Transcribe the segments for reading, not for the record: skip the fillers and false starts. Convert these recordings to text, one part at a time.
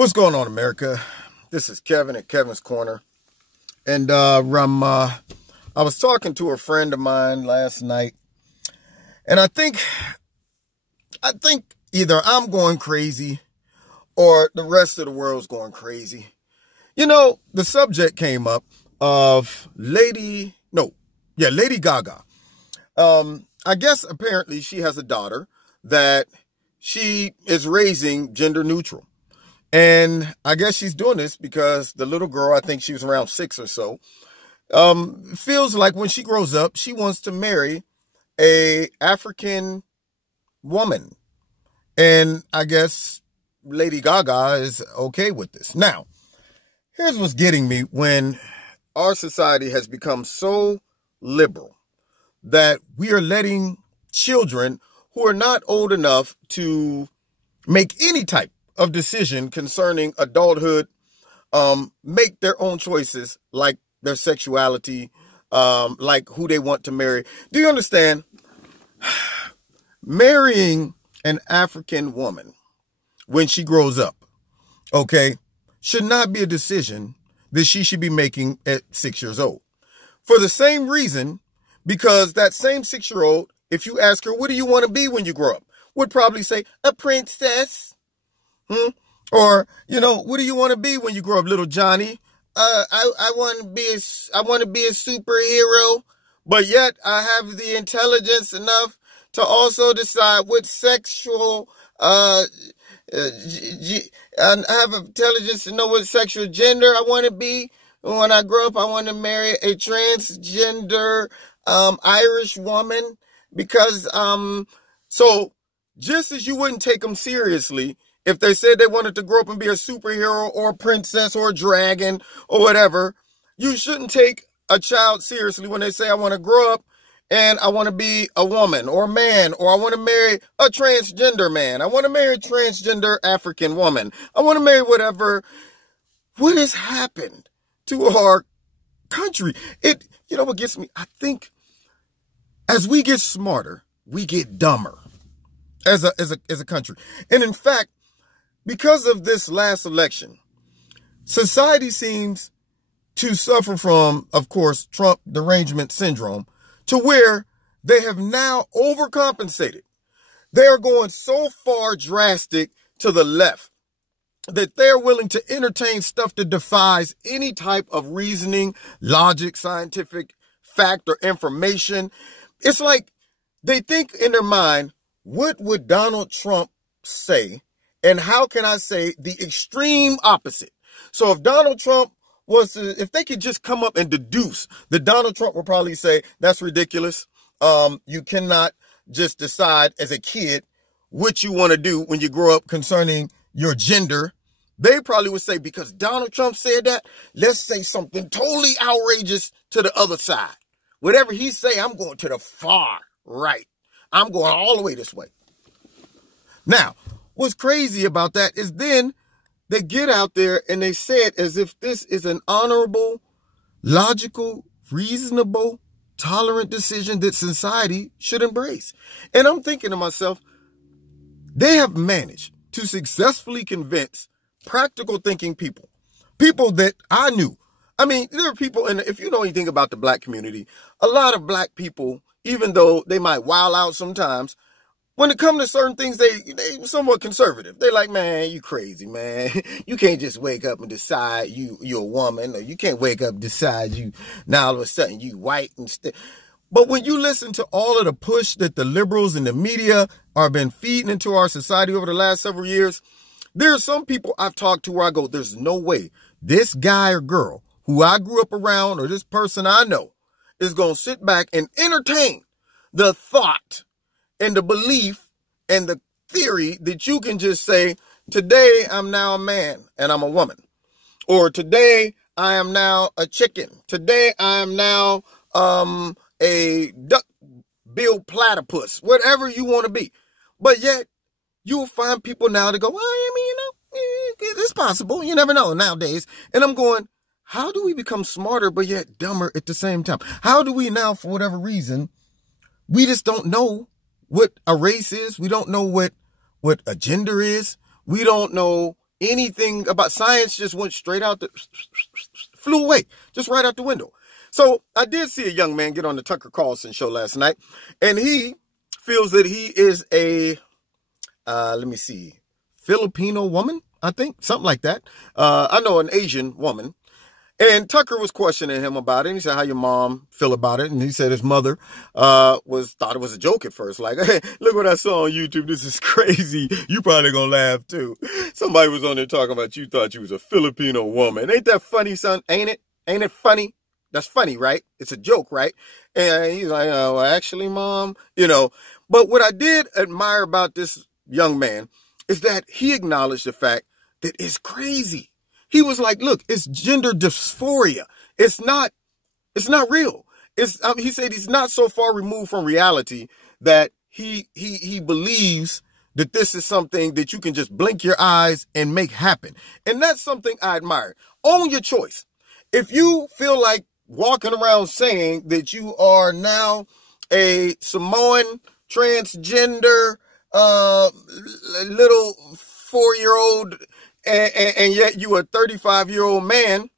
What's going on, America? This is Kevin at Kevin's Corner. And I was talking to a friend of mine last night. And I think either I'm going crazy or the rest of the world's going crazy. You know, the subject came up of Lady Gaga. I guess apparently she has a daughter that she is raising gender neutral. And I guess she's doing this because the little girl, I think she was around 6 or so, feels like when she grows up, she wants to marry a African woman. And I guess Lady Gaga is okay with this. Now, here's what's getting me when our society has become so liberal that we are letting children who are not old enough to make any type of decision concerning adulthood, make their own choices, like their sexuality, like who they want to marry. Do you understand? Marrying an African woman when she grows up, okay, should not be a decision that she should be making at 6 years old. For the same reason, because that same 6-year-old, if you ask her, what do you want to be when you grow up, would probably say, a princess. Or, what do you want to be when you grow up, little Johnny? I want to be a superhero, but yet I have the intelligence enough to also decide what sexual, I have intelligence to know what sexual gender I want to be. When I grow up, I want to marry a transgender, Irish woman because, so just as you wouldn't take them seriously if they said they wanted to grow up and be a superhero or a princess or a dragon or whatever, you shouldn't take a child seriously when they say, I want to grow up and I want to be a woman or a man, or I want to marry a transgender man. I want to marry a transgender African woman. I want to marry whatever. What has happened to our country? What gets me? I think as we get smarter, we get dumber as a country. And in fact, because of this last election, society seems to suffer from, of course, Trump derangement syndrome, to where they have now overcompensated. They are going so far drastic to the left that they're willing to entertain stuff that defies any type of reasoning, logic, scientific fact, or information. It's like they think in their mind, what would Donald Trump say? And how can I say the extreme opposite? So if Donald Trump if they could just come up and deduce that Donald Trump would probably say, that's ridiculous. You cannot just decide as a kid what you want to do when you grow up concerning your gender. They probably would say, because Donald Trump said that, let's say something totally outrageous to the other side. Whatever he say, I'm going to the far right. I'm going all the way this way. Now, what's crazy about that is then they get out there and they say it as if this is an honorable, logical, reasonable, tolerant decision that society should embrace. And I'm thinking to myself, they have managed to successfully convince practical thinking people that I knew. I mean, there are people, and if you know anything about the black community, a lot of black people, even though they might wild out sometimes, when it comes to certain things, they somewhat conservative. They're like, man, you crazy, man. You can't just wake up and decide you're a woman, or you can't wake up and decide now all of a sudden you white and But when you listen to all of the push that the liberals and the media are been feeding into our society over the last several years, there are some people I've talked to where I go, there's no way this guy or girl who I grew up around or this person I know is going to sit back and entertain the thought and the belief and the theory that you can just say, today I'm now a man and I'm a woman. Or today I am now a chicken. Today I am now a duck-billed platypus. Whatever you want to be. But yet you'll find people now that go, well, I mean, it's possible. You never know nowadays. And I'm going, how do we become smarter but yet dumber at the same time? How do we now, for whatever reason, we just don't know what a race is. We don't know what a gender is. We don't know anything about science just went straight out flew away, just right out the window. So I did see a young man get on the Tucker Carlson show last night, and he feels that he is a, Filipino woman, I think, something like that. I know an Asian woman. And Tucker was questioning him about it. And he said, how your mom feel about it? And he said his mother thought it was a joke at first. Like, hey, look what I saw on YouTube. This is crazy. You probably gonna laugh too. Somebody was on there talking about you thought you was a Filipino woman. Ain't that funny, son? Ain't it? Ain't it funny? That's funny, right? It's a joke, right? And he's like, oh, well, actually, Mom, But what I did admire about this young man is that he acknowledged the fact that it's crazy. He was like, look, it's gender dysphoria. It's not real. He said he's not so far removed from reality that he believes that this is something that you can just blink your eyes and make happen. And that's something I admire. Own your choice. If you feel like walking around saying that you are now a Samoan transgender, little 4-year-old, and yet you a 35-year-old man,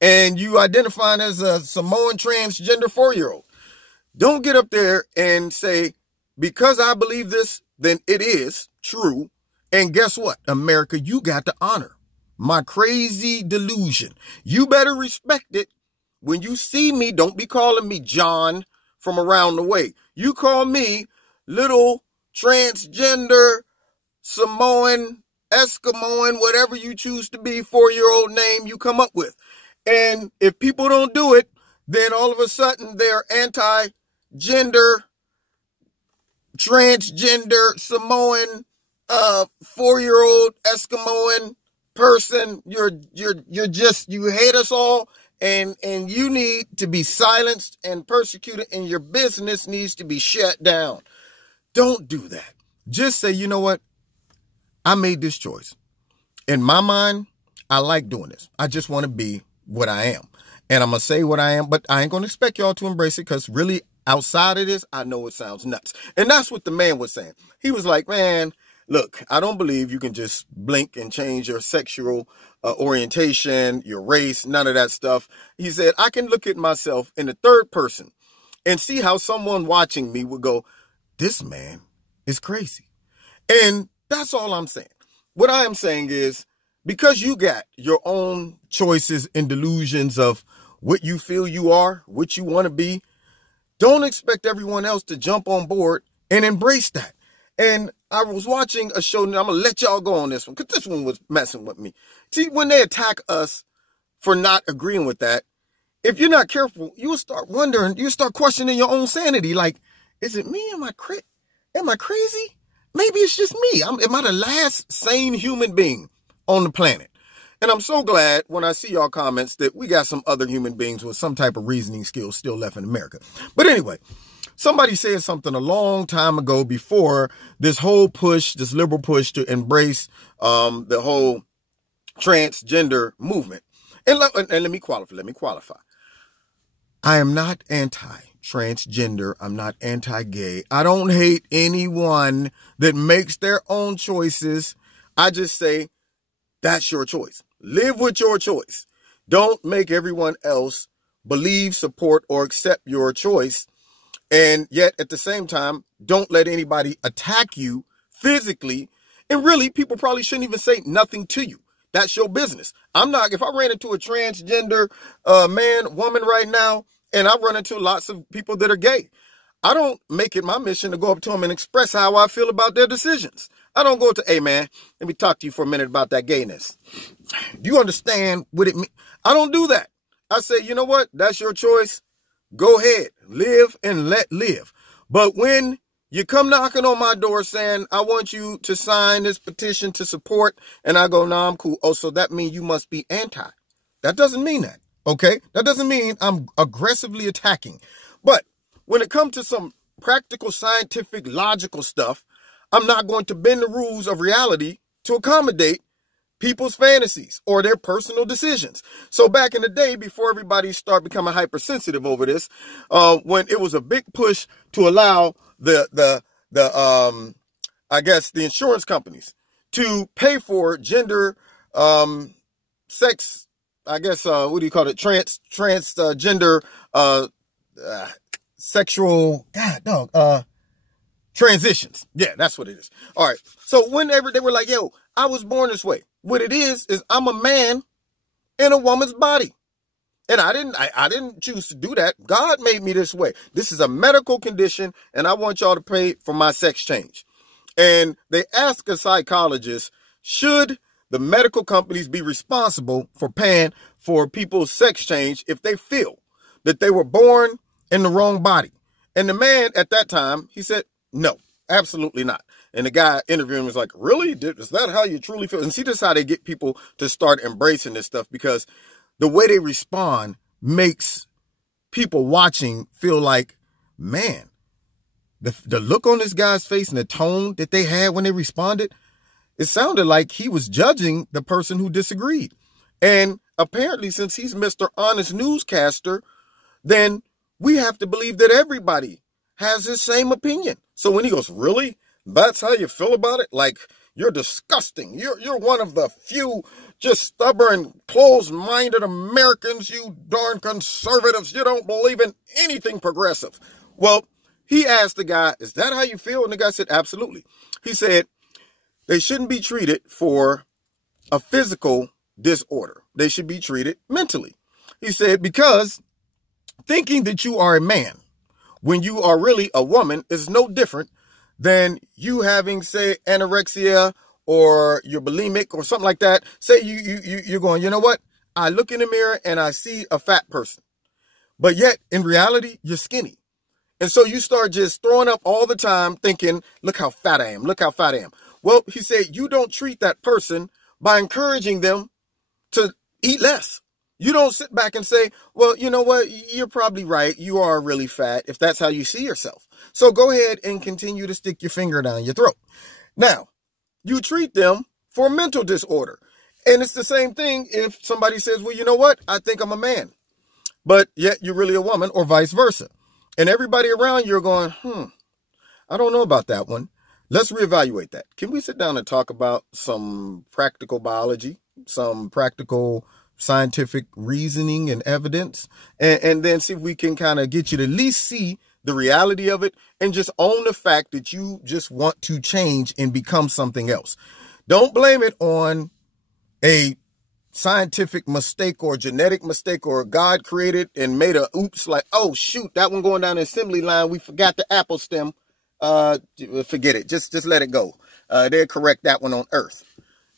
and you identifying as a Samoan transgender 4-year-old. Don't get up there and say, because I believe this, then it is true. And guess what, America, you got to honor my crazy delusion. You better respect it. When you see me, don't be calling me John from around the way. You call me little transgender Samoan, Eskimoan, whatever you choose to be, 4-year-old name you come up with. And if people don't do it, then all of a sudden they're anti-gender, transgender, Samoan, 4-year-old Eskimoan person. You hate us all, and you need to be silenced and persecuted, and your business needs to be shut down. Don't do that. Just say, you know what? I made this choice. In my mind, I like doing this. I just want to be what I am. And I'm going to say what I am, but I ain't going to expect y'all to embrace it, because really outside of this, I know it sounds nuts. And that's what the man was saying. He was like, man, look, I don't believe you can just blink and change your sexual orientation, your race, none of that stuff. He said, I can look at myself in the third person and see how someone watching me would go, this man is crazy. And that's all I'm saying. What I am saying is, because you got your own choices and delusions of what you feel you are, what you want to be, don't expect everyone else to jump on board and embrace that. And I was watching a show, and I'm going to let y'all go on this one, because this one was messing with me. See, when they attack us for not agreeing with that, if you're not careful, you'll start wondering, you start questioning your own sanity. Like, is it me? Am I crazy? Maybe it's just me. Am I the last sane human being on the planet? And I'm so glad when I see y'all comments that we got some other human beings with some type of reasoning skills still left in America. But anyway, somebody said something a long time ago before this whole push, this liberal push to embrace the whole transgender movement. And let me qualify. I am not anti-transgender. I'm not anti-gay. I don't hate anyone that makes their own choices. I just say, that's your choice. Live with your choice. Don't make everyone else believe, support, or accept your choice. And yet, at the same time, don't let anybody attack you physically. And really, people probably shouldn't even say nothing to you. That's your business. If I ran into a transgender man, woman right now, and I run into lots of people that are gay, I don't make it my mission to go up to them and express how I feel about their decisions. I don't go to, hey man, let me talk to you for a minute about that gayness. Do you understand what it means? I don't do that. I say, you know what? That's your choice. Go ahead, live and let live. But when you come knocking on my door saying, I want you to sign this petition to support, and I go, nah, I'm cool. Oh, so that means you must be anti. That doesn't mean that, okay? That doesn't mean I'm aggressively attacking. But when it comes to some practical, scientific, logical stuff, I'm not going to bend the rules of reality to accommodate people's fantasies or their personal decisions. So back in the day, before everybody started becoming hypersensitive over this, when it was a big push to allow the insurance companies to pay for gender, sex, I guess, what do you call it? Transgender, sexual, God, dog, transitions. Yeah, that's what it is. All right. So whenever they were like, yo, I was born this way. What it is I'm a man in a woman's body. And I didn't choose to do that. God made me this way. This is a medical condition, and I want y'all to pay for my sex change. And they ask a psychologist, should the medical companies be responsible for paying for people's sex change if they feel that they were born in the wrong body? And the man at that time, he said, no, absolutely not. And the guy interviewing was like, really? Is that how you truly feel? And see, this is how they get people to start embracing this stuff, because the way they respond makes people watching feel like, man, the look on this guy's face and the tone that they had when they responded, it sounded like he was judging the person who disagreed. And apparently, since he's Mr. Honest Newscaster, then we have to believe that everybody has his same opinion. So when he goes, really? That's how you feel about it? Like, you're disgusting. You're one of the few just stubborn, closed-minded Americans, you darn conservatives. You don't believe in anything progressive. Well, he asked the guy, is that how you feel? And the guy said, absolutely. He said, they shouldn't be treated for a physical disorder. They should be treated mentally. He said, because thinking that you are a man when you are really a woman is no different than you having, say, anorexia, or you're bulimic or something like that. Say you're going, you know what? I look in the mirror and I see a fat person, but yet in reality, you're skinny. And so you start just throwing up all the time thinking, look how fat I am. Look how fat I am. Well, he said, you don't treat that person by encouraging them to eat less. You don't sit back and say, well, you know what? You're probably right. You are really fat if that's how you see yourself. So go ahead and continue to stick your finger down your throat. Now, you treat them for a mental disorder. And it's the same thing if somebody says, well, you know what? I think I'm a man, but yet you're really a woman, or vice versa. And everybody around you are going, I don't know about that one. Let's reevaluate that. Can we sit down and talk about some practical biology, some practical scientific reasoning and evidence, and then see if we can kind of get you to at least see the reality of it and just own the fact that you just want to change and become something else. Don't blame it on a scientific mistake or genetic mistake, or God created and made a oops, like, oh shoot, that one going down the assembly line, we forgot the apple stem. Forget it. Just let it go. They'll correct that one on earth.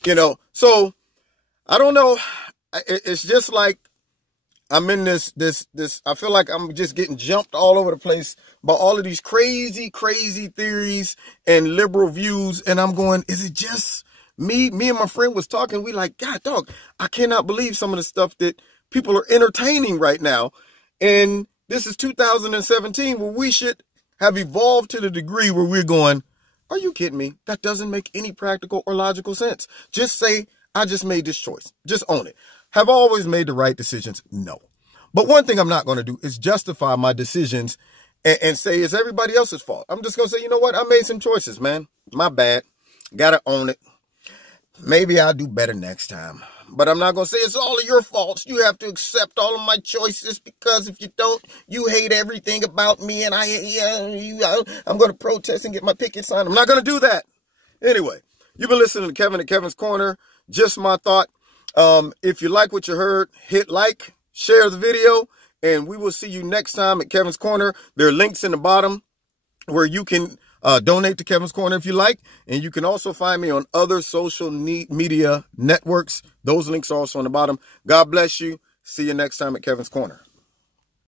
You know, so I don't know. It's just like I'm in this, I feel like I'm just getting jumped all over the place by all of these crazy theories and liberal views. And I'm going, is it just me? Me and my friend was talking. We like, God, dog, I cannot believe some of the stuff that people are entertaining right now. And this is 2017, where we should have evolved to the degree where we're going, are you kidding me? That doesn't make any practical or logical sense. Just say, I just made this choice. Just own it. Have I always made the right decisions? No. But one thing I'm not going to do is justify my decisions and say it's everybody else's fault. I'm just going to say, you know what? I made some choices, man. My bad. Got to own it. Maybe I'll do better next time. But I'm not going to say it's all of your faults. You have to accept all of my choices, because if you don't, you hate everything about me, and I'm going to protest and get my picket sign. I'm not going to do that. Anyway, you've been listening to Kevin at Kevin's Corner. Just my thought. If you like what you heard, hit like, share the video, and we will see you next time at Kevin's Corner. There are links in the bottom where you can donate to Kevin's Corner if you like. And you can also find me on other social media networks. Those links are also on the bottom. God bless you. See you next time at Kevin's Corner.